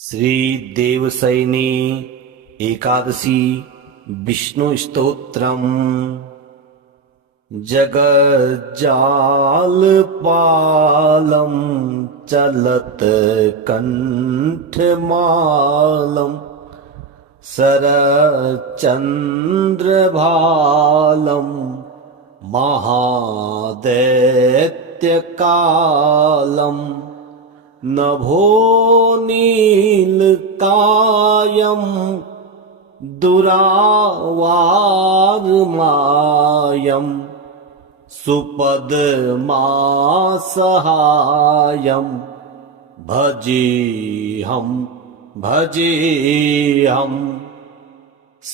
श्री देवसैनी एकादशी विष्णु स्तोत्रम। जगज्जालपालं चलत कंठमालं शरच्चन्द्रभालं महादैत्यकालं नभो नीलकायं दुरावारमायं सुपदमासहायं भजेऽहं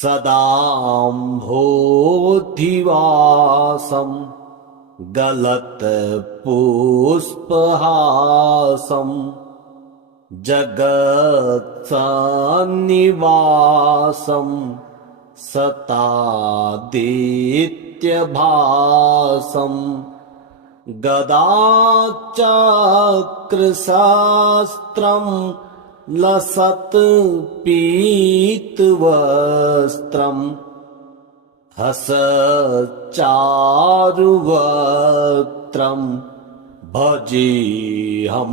सदाम्भोधिवासं गलत्पुष्पहासं जगत्सन्निवासं सतादित्यभासं गदाचक्रशास्त्रं लसत्पीतवस्त्रं हसच्चारुवक्त्रं भजेऽहं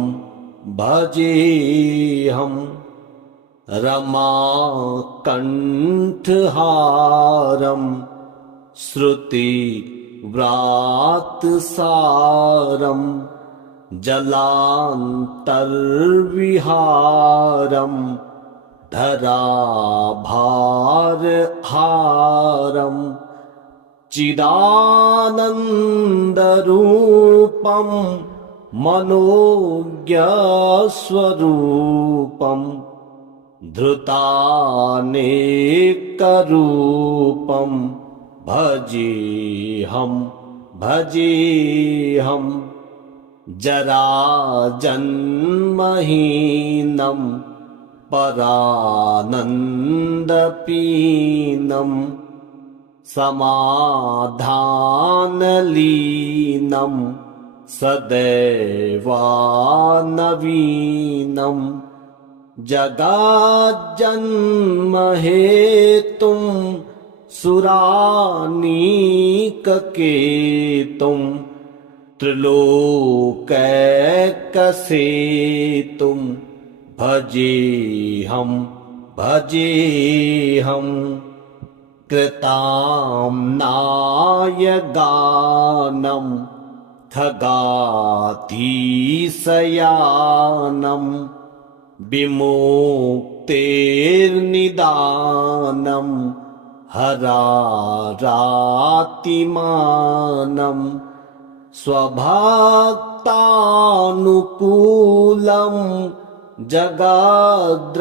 रमाकण्ठहारं श्रुतिव्रातसारं जलान्तर्विहारं धराभारहारं चिदानन्दरूपं मनोज्ञस्वरूपं धृतानेकरूपं भजेऽहं जराजन्महीनं परानन्दपीनं समाधानलीनं सदैवानवीनं जगज्जन्महेतुं सुरानीककेतुं त्रिलोकैकसेतुं भजेऽहं कृताम्नायगानं खगाधीशयानं विमुक्तेर्निदानं हरारातिमानं स्वभक्तानुकूलं जगद्रक्षमूलं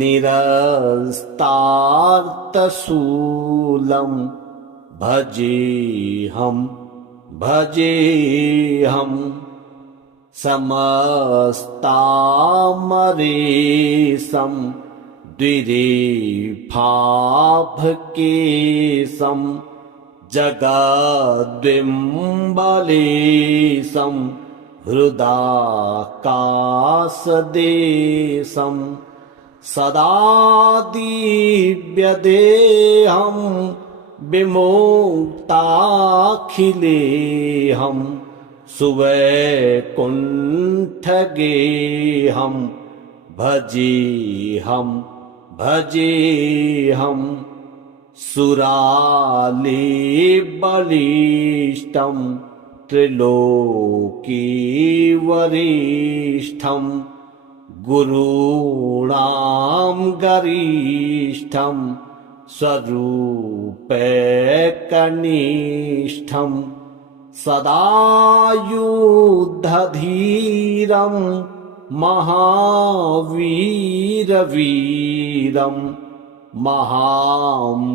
निरस्तार्थशूलं भजेऽहं समस्तामरेशं द्विरेफाभकेशं जगद्बिम्बलेशं हृदाकाशदेशं सदा दिव्यदेहं विमुक्ताखिलेऽहं सुवैकुण्ठगेऽहं भजेऽहं सुरालेबलिष्ठं त्रिलोकीवरिष्ठं गुरूणां गरिष्ठं स्वरूपैकनिष्ठं सदायुद्धधीरं महावीरवीरं महाम्भोधितीरं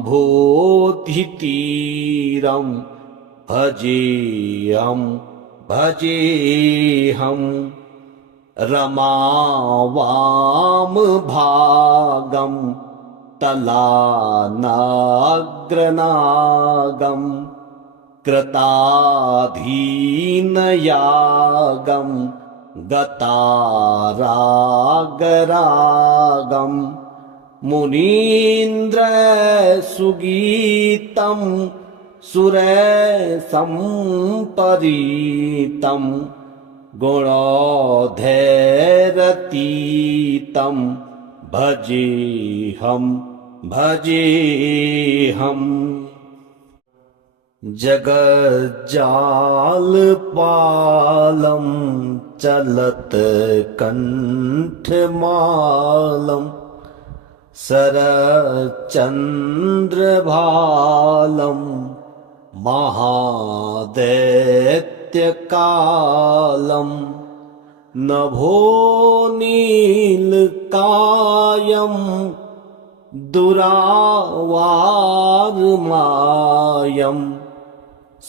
भजेऽहं रमावामभागं तलानाग्रनागं कृताधीनयागं गतारागरागं मुनीन्द्रसुगीतं सुरसम्परीतं गुणोधैरतीतं भजेऽहं भजेऽहम्। जगज्जालपालं चलत्कण्ठमालं शरच्चन्द्रभालं महादैत्यकालं नभोनीलकायं दुरावारमायं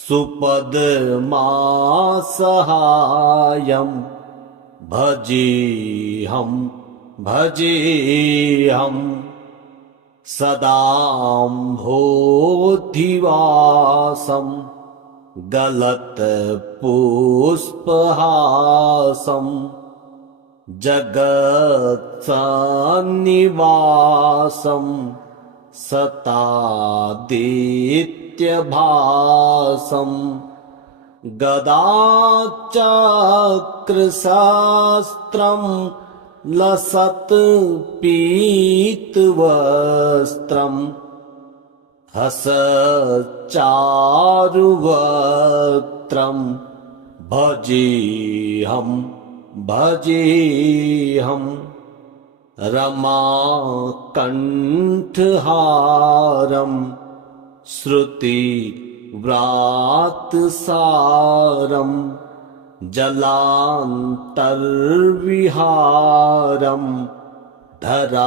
सुपद्मासहायं भजेऽहं भजेऽहम्। सदाम्भोधिवासं गलत्पुष्पहासं जगत्सन्निवासं सतादित्यभासं गदाचक्रशास्त्रं लसत्पीतवस्त्रं हसच्चारुवक्त्रं भजेऽहं भजेऽहम्। रमाकण्ठहारं श्रुतिव्रातसारं जलान्तर्विहारं धराभारहारं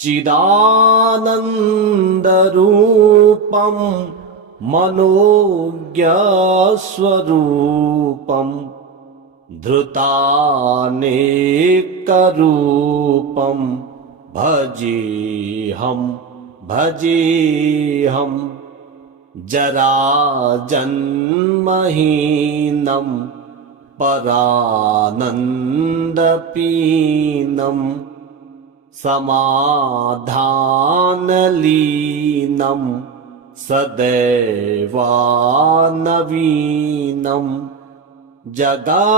चिदानन्दरूपं मनोज्ञस्वरूपं धृतानेकरूपं भजेऽहं भजेऽहम्। जराजन्महीनं परानन्दपीनं समाधानलीनं सदैवानवीनं जगज्जन्महेतुं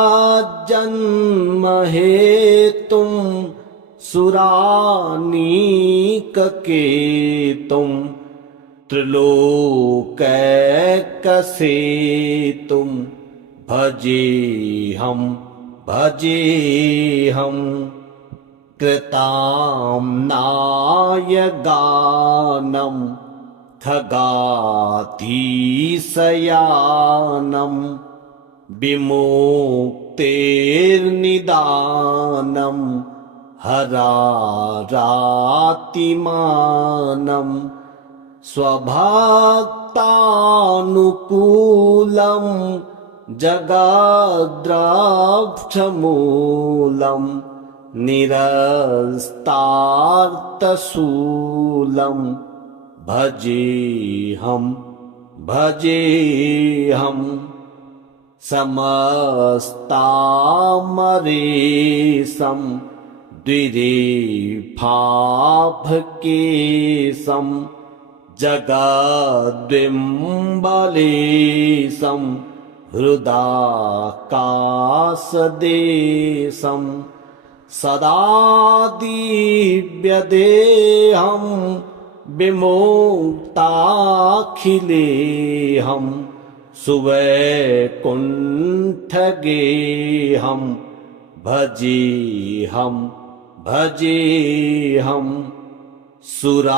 सुरानीककेतुं त्रिलोकैकसेतुं भजेऽहं भजेऽहम्। कृताम्नायगानं खगाधीशयानं विमुक्तेर्निदानं हरारातिमानं स्वभक्तानुकूलं जगद्रक्षमूलं निरस्तार्थशूलं भजेऽहं भजेऽहम्। समस्तामरेशं द्विरेफाभकेशं जगद्बिम्बलेशं हृदाकाशदेशं सदा दिव्यदेहं विमुक्ताखिलेऽहं सुवैकुण्ठगेऽहं भजेऽहं भजेऽहम्। सुरालेबलिष्ठं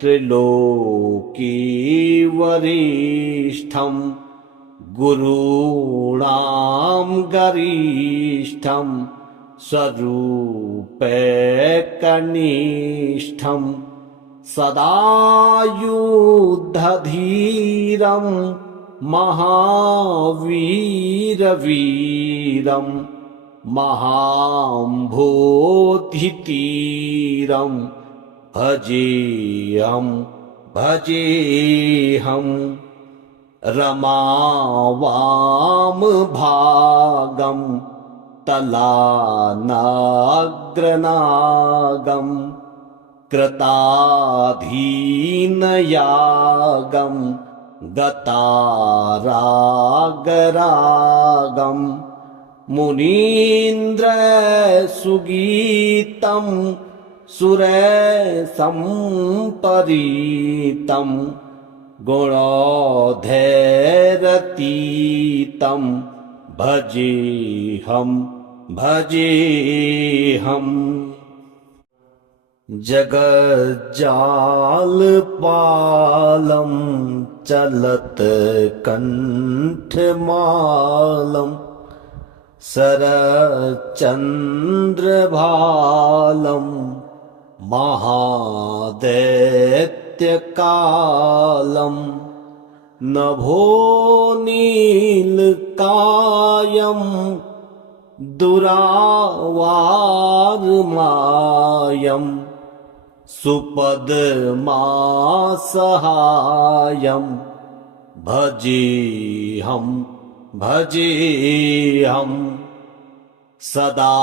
त्रिलोकीवरिष्ठं गुरूणां गरिष्ठं स्वरूपैकनिष्ठं सदायुद्धधीरं महावीरवीरं महाम्भोधितीरं भजेऽहं भजेऽहम् रमावामभागं तलानाग्रनागं कृताधीनयागं गतारागरागं मुनीन्द्रसुगीतं सुरसम्परीतं गुणोधैरतीतं भजेऽहम् जगज्जालपालं चलत्कण्ठमालं शरच्चन्द्रभालं महादैत्यकालं नभोनीलकायं दुरावारमायं सुपदमासहायं भजेऽहम् सदाम्भोधिवासं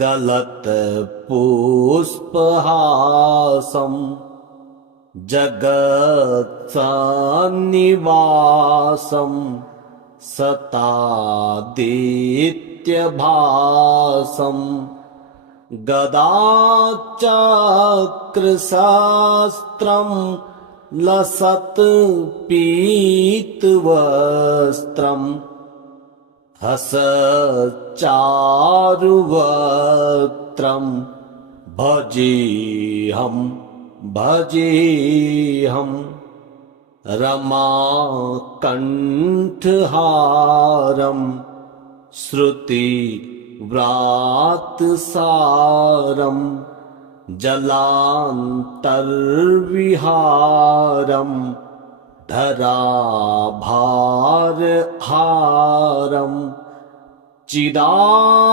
गलत्पुष्पहासं जगत्सन्निवासं सतादित्यभासं गदाचक्रशास्त्रं लसत्पीतवस्त्रं हसच्चारुवक्त्रं भजेऽहम् रमाकण्ठहारं श्रुतिव्रातसारं जलान्तर्विहारं धराभारहारं चिदानन्दरूपं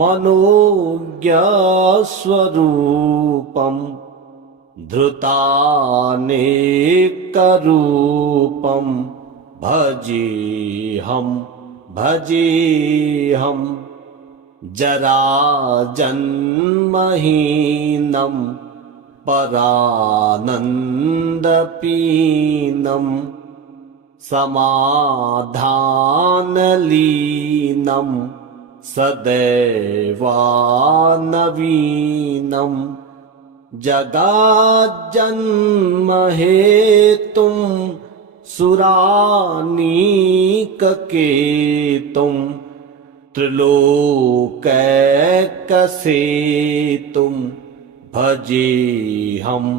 मनोज्ञस्वरूपं धृतानेकरूपं भजेऽहम् जराजन्महीनं परानन्दपीनं समाधानलीनं सदैवानवीनं जगाज्जन्महेतुं सुरानीककेतुं त्रिलोकैकसेतुं भजेऽहम्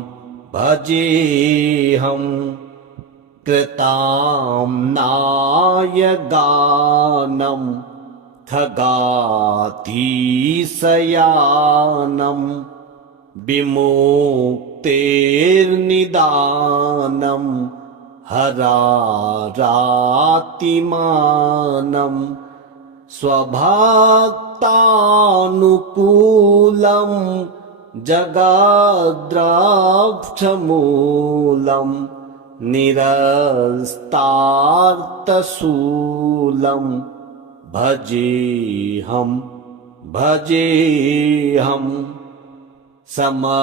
कृताम्नायगानं खगाधीशयानं विमुक्तेर्निदानं हरारातिमानं स्वभक्तानुकूलं जगद्राक्षमूलं निरस्तार्थशूलं भजेऽहम् समस्तामरेशं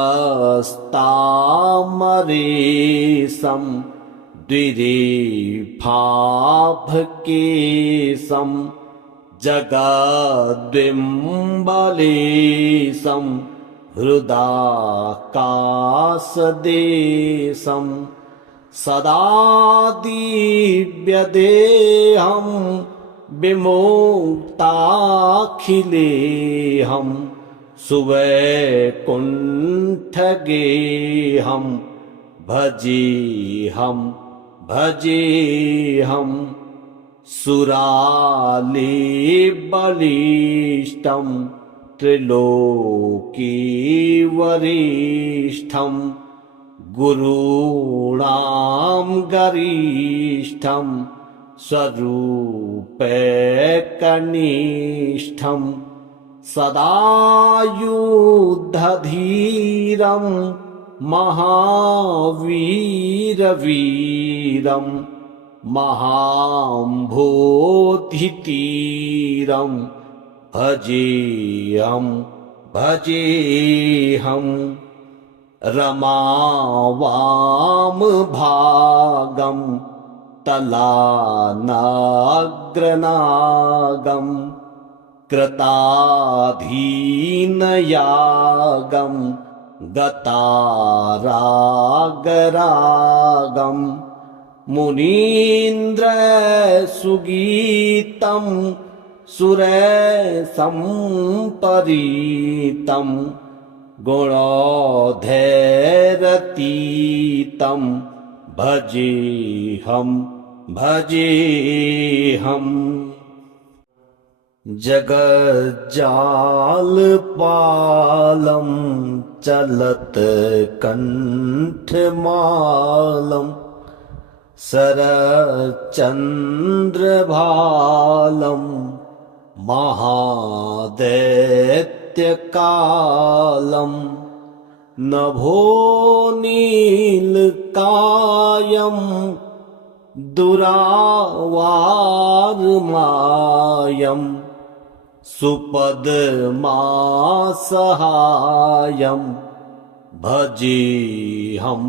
द्विरेफाभकेशं जगद्बिम्बलेशं हृदाकाशदेशं सदा दिव्यदेहं विमुक्ताखिलेऽहं सुवैकुण्ठगेऽहं भजेऽहम् सुरालेबलिष्ठं त्रिलोकीवरिष्ठं गुरूणां गरिष्ठं स्वरूपैकनिष्ठं सदायुद्धधीरं महावीरवीरं महाम्भोधितीरं भजेऽहं भजेऽहं रमावामभागं तलानाग्रनागं कृताधीनयागं गतारागरागं मुनीन्द्रसुगीतं सुरसम्परीतं गुणोधैरतीतं भजेऽहं भजेऽहम् जगज्जालपालं चलत्कण्ठमालं शरच्चन्द्रभालं महादैत्यकालं नभोनीलकायं दुरावारमायं सुपद्मासहायं भजेऽहं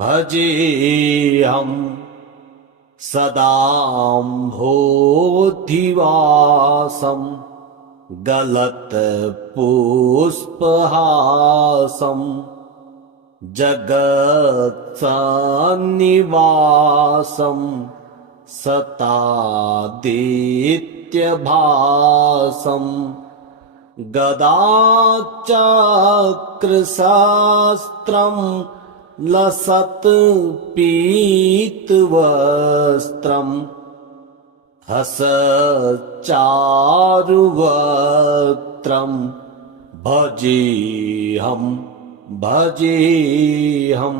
भजेऽहं सदाम्भोधिवासं गलत्पुष्पहासं जगत्सन्निवासं सतादित्यभासं गदाचक्रशास्त्रं लसत्पीतवस्त्रं हसच्चारुवक्त्रं भजेऽहं भजेऽहं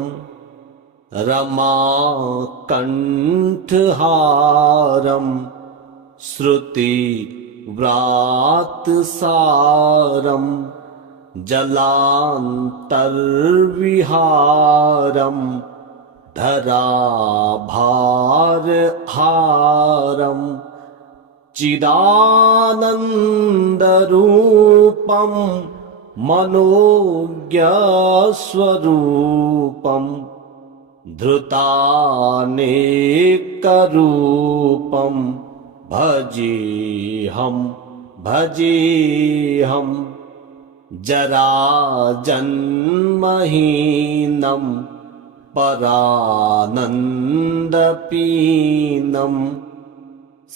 रमाकण्ठहारं श्रुतिव्रातसारं जलान्तर्विहारं धराभारहारं चिदानन्दरूपं मनोज्ञस्वरूपं धृतानेकरूपं भजेऽहं भजेऽहं जराजन्महीनं परानन्दपीनं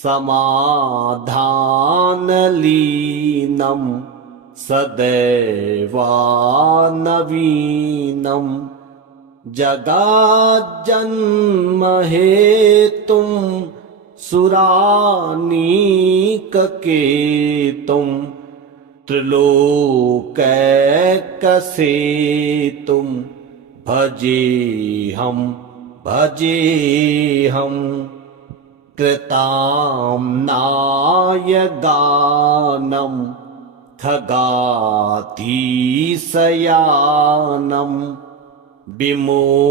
समाधानलीनं सदैवानवीनं जगज्जन्महेतुं सुरानीककेतुं त्रिलोकैकसेतुं भजेऽहं भजेऽहं कृताम्नायगानं खगाधीशयानं विमुक्तेर्निदानं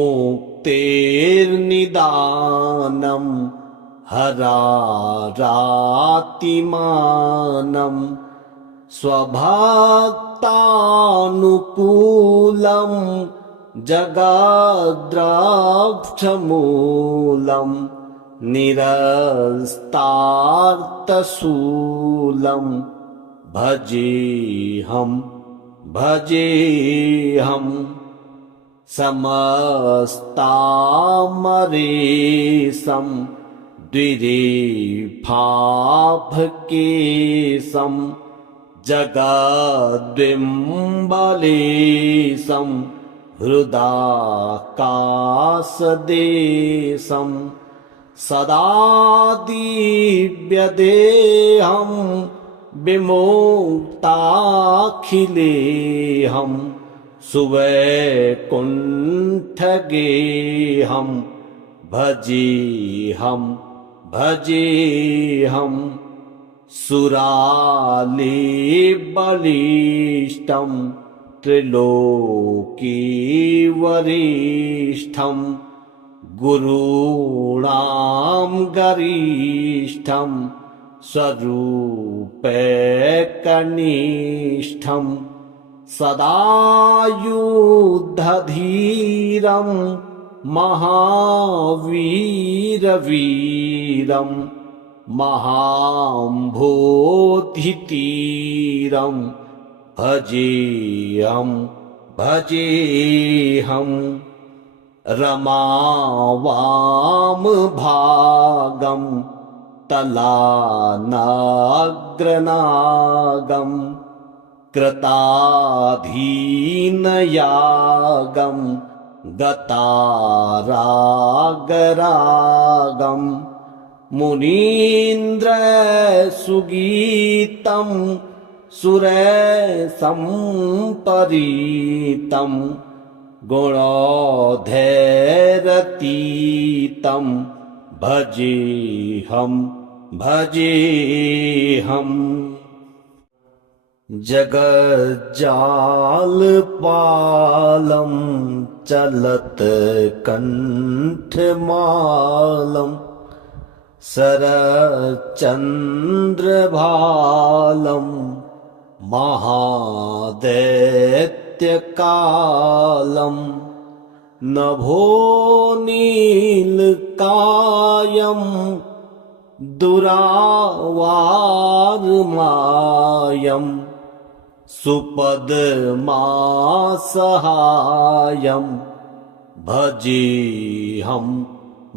हरारातिमानं स्वभक्तानुकूलं जगद्रक्षमूलं निरस्तार्थशूलं भजेऽहं भजेऽहं समस्तामरेशं द्विरेफाभकेशं जगद्बिम्बलेशं हृदाकाशदेशं सदा दिव्यदेहं विमुक्ताखिलेऽहं सुवैकुण्ठगेऽहं भजेऽहं भजेऽहं सुरालेबलिष्ठं त्रिलोकीवरिष्ठं गुरूणां गरिष्ठं स्वरूपैकनिष्ठं सदा युद्धधीरं महावीरवीरं महाम्भोधितीरं भजेऽहं भजेऽहं रमावामभागं तलानाग्रनागं कृताधीनयागं गतारागरागं मुनीन्द्रसुगीतं सुरसम्परीतं गुणोधैरतीतं भजेऽहं भजेऽहम् जगज्जालपालं चलत्कण्ठमालं शरच्चन्द्रभालं महादैत्यकालं नभोनीलकायं दुरावारमायं सुपदमासहायं भजेऽहं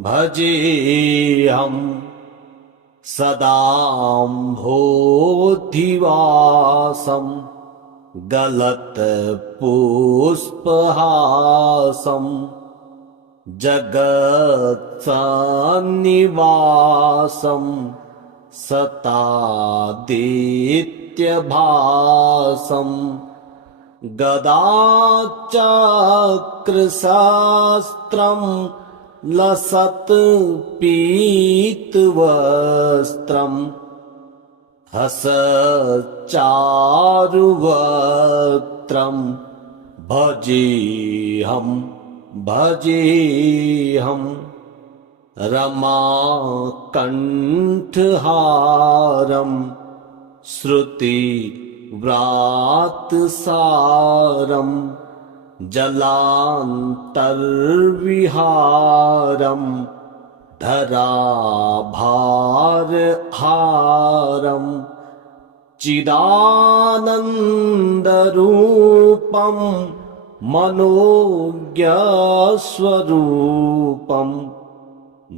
भजेऽहं सदाम्भोधिवासं गलत्पुष्पहासं जगत्सन्निवासं सतादित्यभासं गदाचक्रशास्त्रं लसत्पीतवस्त्रं हसच्चारुवक्त्रं भजेऽहं भजेऽहं रमाकण्ठहारं श्रुतिव्रातसारं जलान्तर्विहारं धराभारहारं चिदानन्दरूपं मनोज्ञस्वरूपं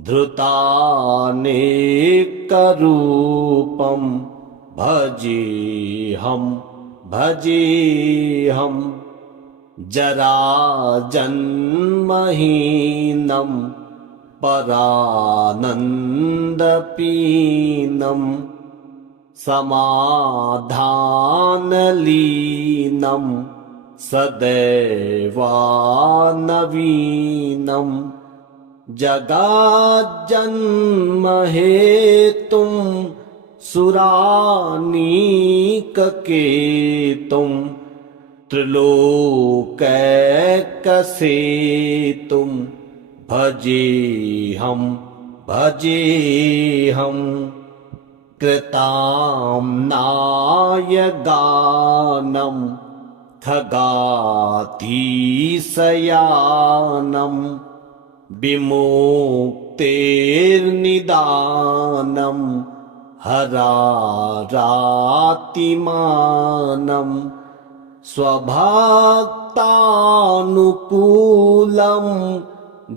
धृतानेकरूपं भजेऽहं भजेऽहं जराजन्महीनं परानन्दपीनं समाधानलीनं सदैवानवीनं जगज्जन्महेतुं सुरानीककेतुं त्रिलोकैकसेतुं भजेऽहं भजेऽहं कृताम्नायगानं खगाधीशयानं विमुक्तेर्निदानं हरारातिमानं स्वभक्तानुकूलं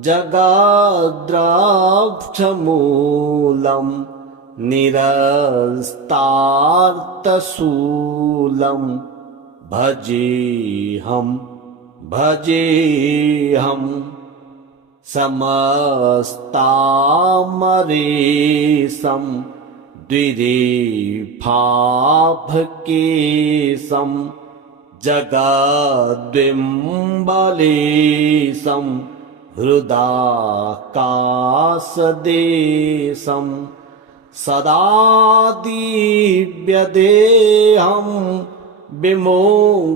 जगद्रक्षमूलं निरस्तार्थशूलं भजेऽहं भजेऽहं समस्तामरेशं द्विरेफाभकेशं जगद्बिम्बलेशं हृदाकाशदेशं सदा दिव्यदेहं विमुक्ताखिलेऽहं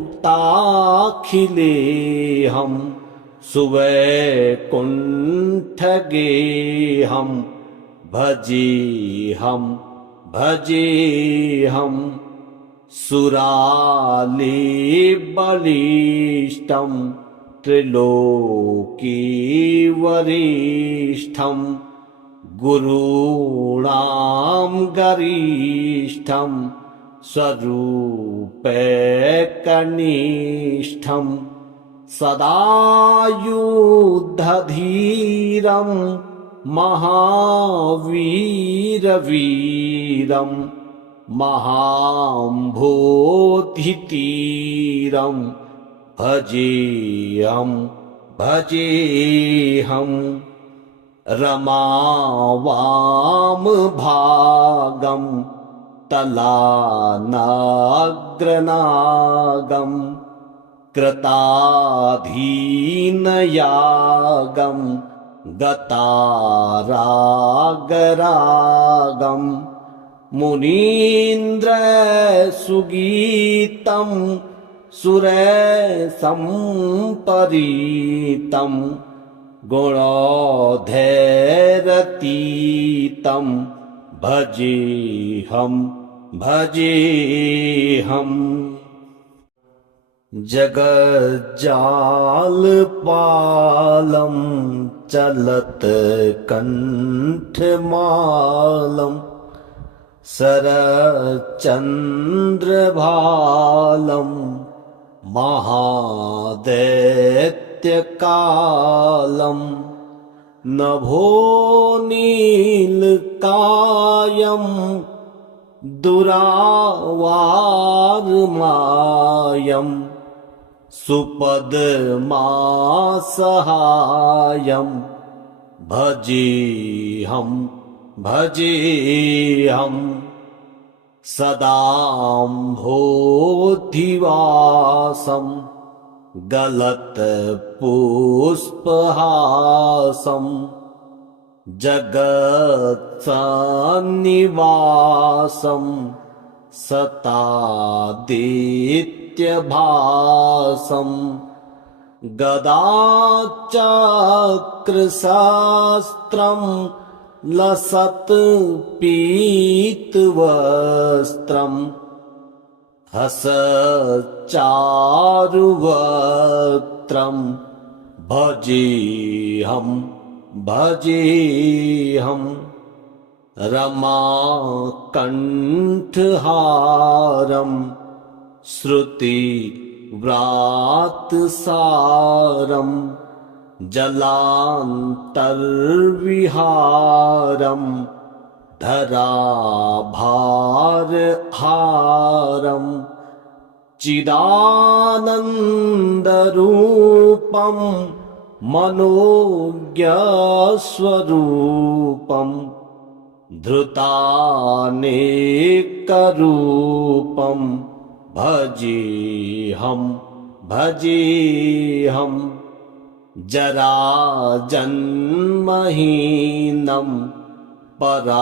सुवैकुण्ठगेहं भजेऽहं भजेऽहं सुरालेबलिष्ठं त्रिलोकीवरिष्ठं गुरूणां गरिष्ठं स्वरूपैकनिष्ठं सदा युद्धधीरं महावीरवीरं महाम्भोधितीरं भजेऽहं भजेऽहं रमावामभागं तलानाग्रनागं कृताधीनयागं गतारागरागं मुनीन्द्रसुगीतं सुरसम्परीतं गुणोधैरतीतं भजेऽहं भजेऽहं जगज्जालपालं चलत्कण्ठमालं शरच्चन्द्रभालं महादैत्यकालं नभोनीलकायं दुरावारमायं सुपद्मासहायं भजेऽहं भजेऽहं सदाम्भोधिवासं गलत्पुष्पहासं जगत्सन्निवासं सतादित्यभासं गदाचक्रशास्त्रं लसत्पीतवस्त्रं हसच्चारुवक्त्रं भजेऽहं भजेऽहं रमाकण्ठहारं श्रुतिव्रातसारं जलान्तर्विहारं धराभारहारं चिदानन्दरूपं मनोज्ञस्वरूपं धृतानेकरूपं भजेऽहं भजेऽहं जराजन्महीनं परानन्दपीनं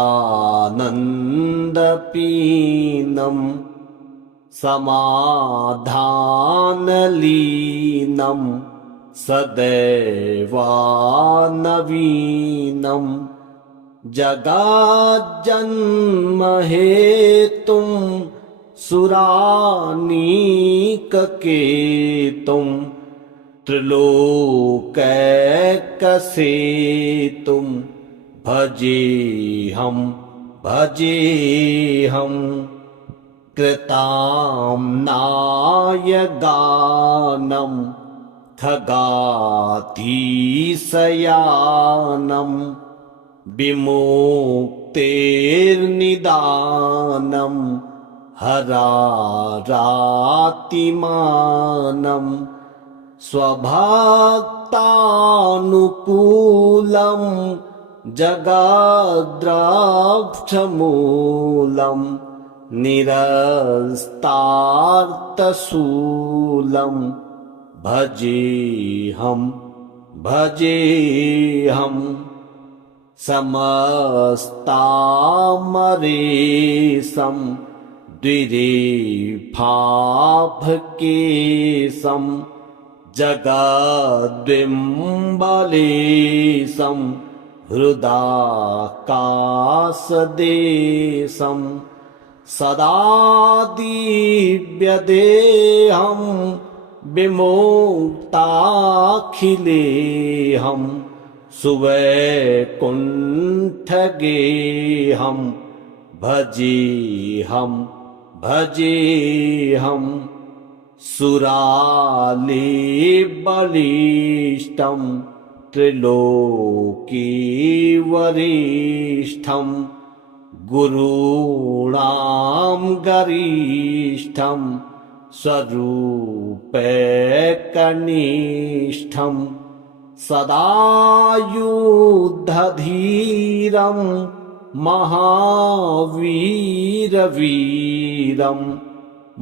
समाधानलीनं सदैवानवीनं जगज्जन्महेतुं सुरानीककेतुं त्रिलोकैकसेतुं भजेऽहं भजेऽहं कृताम्नाय गानं खगाधीशयानं विमुक्तेर्निदानं हरारातिमानं स्वभक्तानुकूलं जगद्रक्षमूलं निरस्तार्थशूलं भजेऽहं भजेऽहं समस्तामरेशं द्विरेफाभकेशं जगद्बिम्बलेशं हृदाकाशदेशं सदा दिव्यदेहं विमुक्ताखिलेहं सुवैकुण्ठगेहं भजेहं भजेहं सुरालेबलिष्ठं त्रिलोकीवरिष्ठं गुरूणां गरिष्ठं स्वरूपैकनिष्ठं सदा युद्धधीरं महावीरवीरं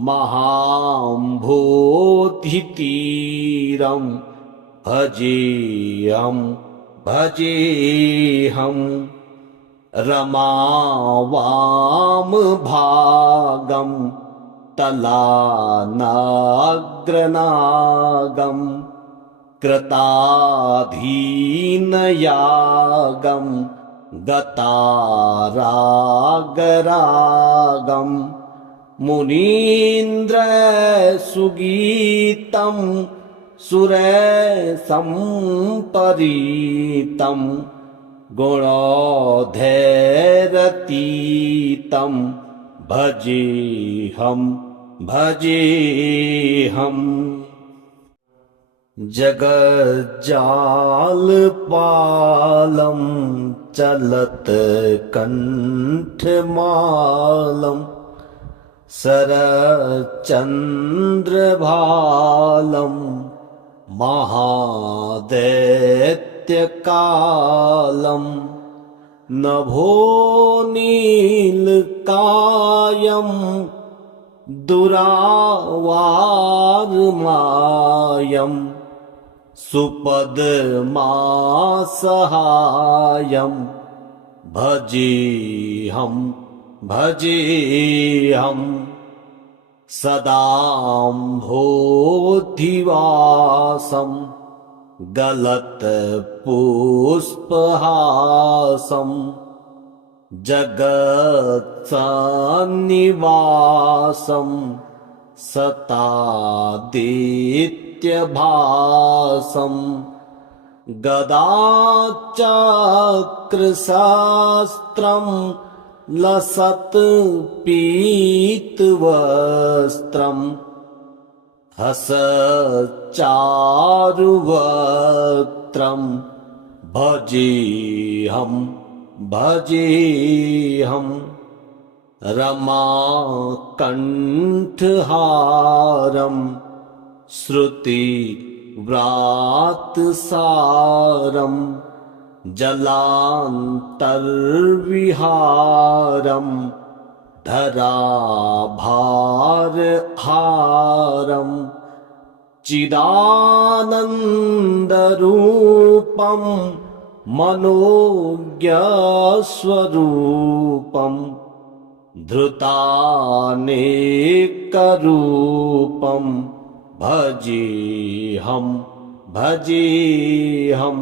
महाम्भोधितीरं भजेऽहं भजेऽहं रमावामभागं तलानाग्रनागं कृताधीनयागं गतारागरागं मुनीन्द्रसुगीतं सुरसम्परीतं गुणोधैरतीतं भजेऽहं भजेऽहम् जगज्जालपालं चलत्कण्ठमालं शरच्चन्द्रभालं महादैत्यकालं नभोनीलकायं दुरावारमायं सुपद्मासहायं भजेऽहं भजेऽहं सदाम्भोधिवासं गलत्पुष्पहासं जगत्सन्निवासं सतादित्यभासं गदाचक्रशास्त्रं लसत्पीतवस्त्रं हसच्चारुवक्त्रं भजेऽहं भजेऽहं रमाकण्ठहारं श्रुतिव्रातसारं जलान्तर्विहारं धराभारहारं चिदानन्दरूपं मनोज्ञस्वरूपं धृतानेकरूपं भजेऽहं भजेऽहं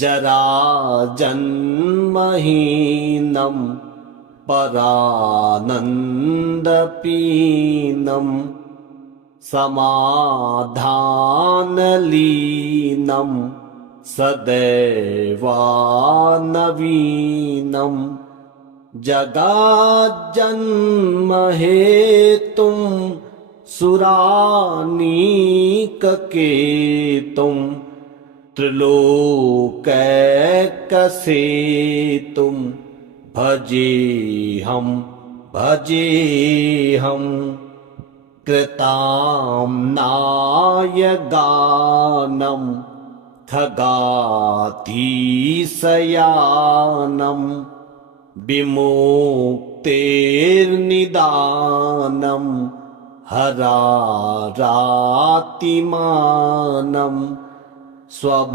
जराजन्महीनं परानन्दपीनं समाधानलीनं सदैवानवीनं जगज्जन्महेतुं सुरानीककेतुं त्रिलोकैकसेतुं भजेऽहं भजेऽहं कृताम्नाय गानं खगाधीशयानं विमुक्तेर्निदानं हरारातिमानं स्वभक्तानुकूलं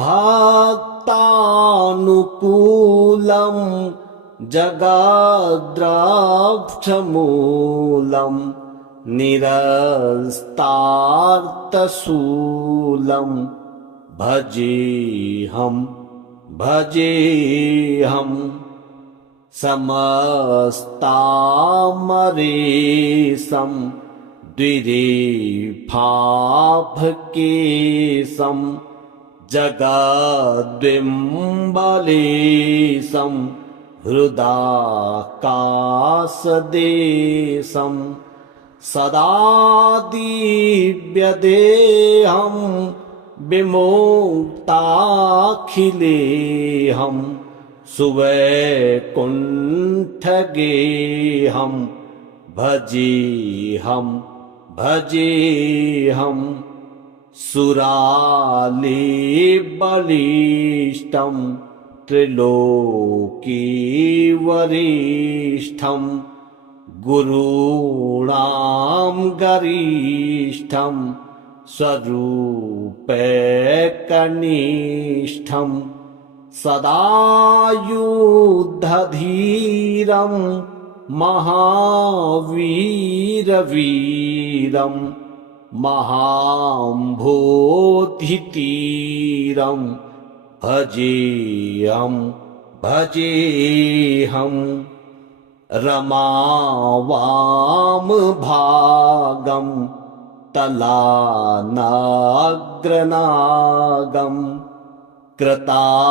जगद्रक्षमूलं निरस्तार्थशूलं भजेऽहं भजेऽहम् समस्तामरेशं द्विरेफाभकेशं जगद्बिम्बलेशं हृदाकाशदेशं सदा दिव्यदेहं विमुक्ताखिलेऽहं सुवैकुण्ठगेऽहं भजेऽहं भजेऽहं सुरालेबलिष्ठं त्रिलोकीवरिष्ठं गुरूणां गरिष्ठं स्वरूपैकनिष्ठं सदा युद्धधीरं महावीरवीरं महाम्भोधितीरं भजेऽहं भजेऽहं रमावामभागं तलानाग्रनागं कृताधीनयागं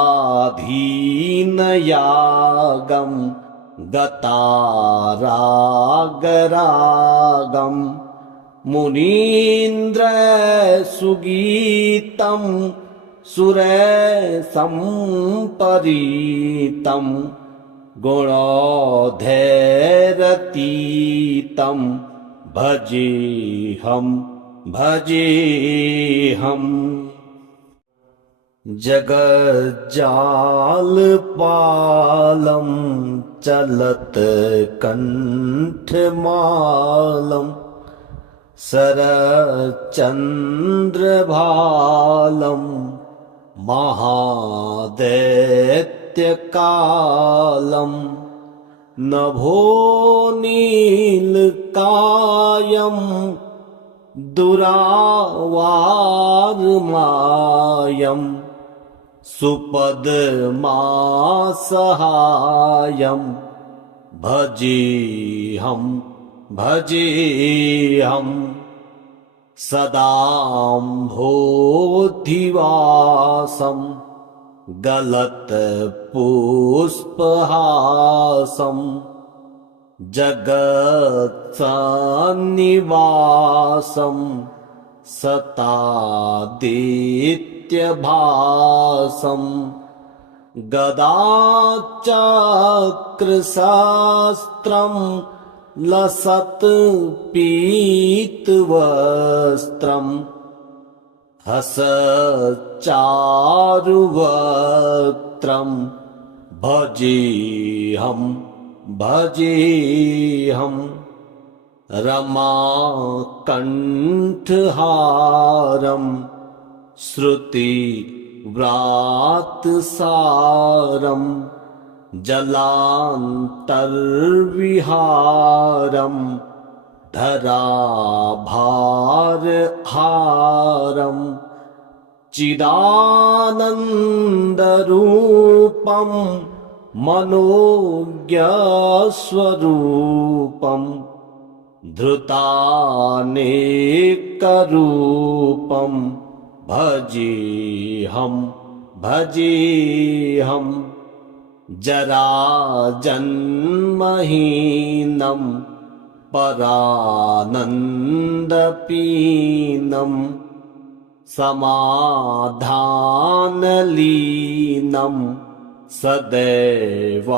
गतारागरागं मुनीन्द्रसुगीतं सुरसम्परीतं गुणोधैरतीतं भजेऽहं भजेऽहम् जगज्जालपालं चलत्कण्ठमालं शरच्चन्द्रभालं महादैत्यकालं नभोनीलकायं दुरावारमायं सुपद्मासहायं भजेऽहं भजेऽहं सदाम्भोधिवासं गलत्पुष्पहासं जगत्सन्निवासं सतादित्यभासं गदाचक्रशास्त्रं लसत्पीतवस्त्रं हसच्चारुवक्त्रं भजेऽहं भजेऽहं रमाकण्ठहारं श्रुतिव्रातसारं जलान्तर्विहारं धराभारहारं चिदानन्दरूपं मनोज्ञस्वरूपं धृतानेकरूपं भजेऽहं भजेऽहं जराजन्महीनं परानन्दपीनं समाधानलीनं सदैवानवीनं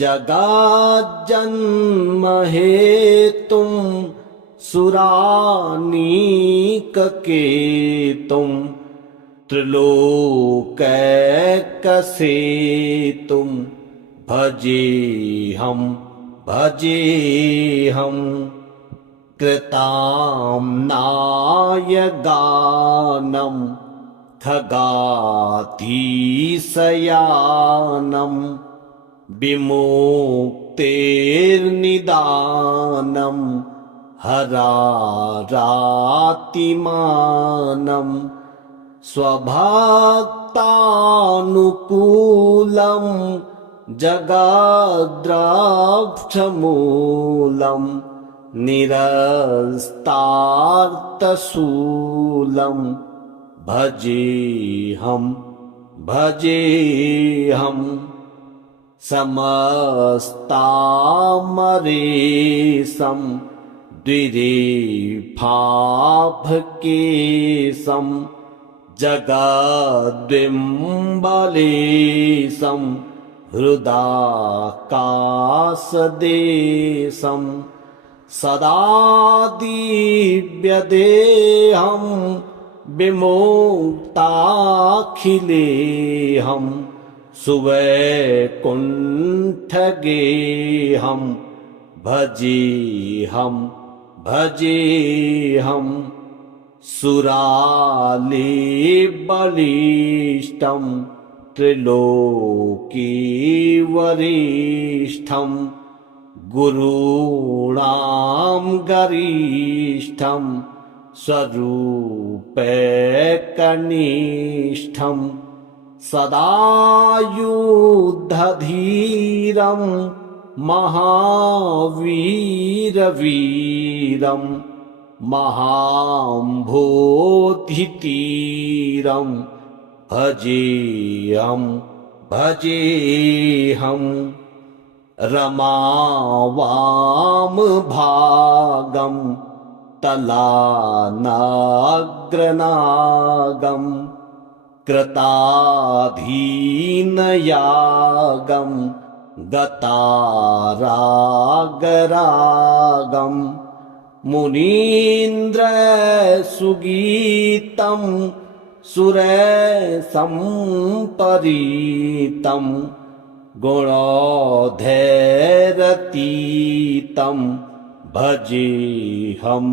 जगज्जन्महेतुं सुरानीककेतुं त्रिलोकैकसेतुं भजेऽहं भजेऽहं कृताम्नाय गानं खगाधीशयानं विमुक्तेर्निदानं हरारातिमानं स्वभक्तानुकूलं जगाद्रक्षमूलं निरस्तार्थशूलं भजेऽहं समस्तामरेशं द्विरेफाभकेशं जगद्बिम्बलेशं हृदाकाशदेशं सदा दिव्यदेहं विमुक्ताखिलेऽहं सुवैकुण्ठगेऽहं भजेऽहं सुरालेबलिष्ठं त्रिलोकीवरिष्ठं गुरूणां गरिष्ठं स्वरूपैकनिष्ठं सदा युद्धधीरं महावीरवीरं महाम्भोधितीरं भजेऽहं रमावामभागं तलानाग्रनागं कृताधीनयागं गतारागरागं मुनीन्द्रसुगीतं सुरसम्परीतं गुणोधैरतीतं भजेऽहम्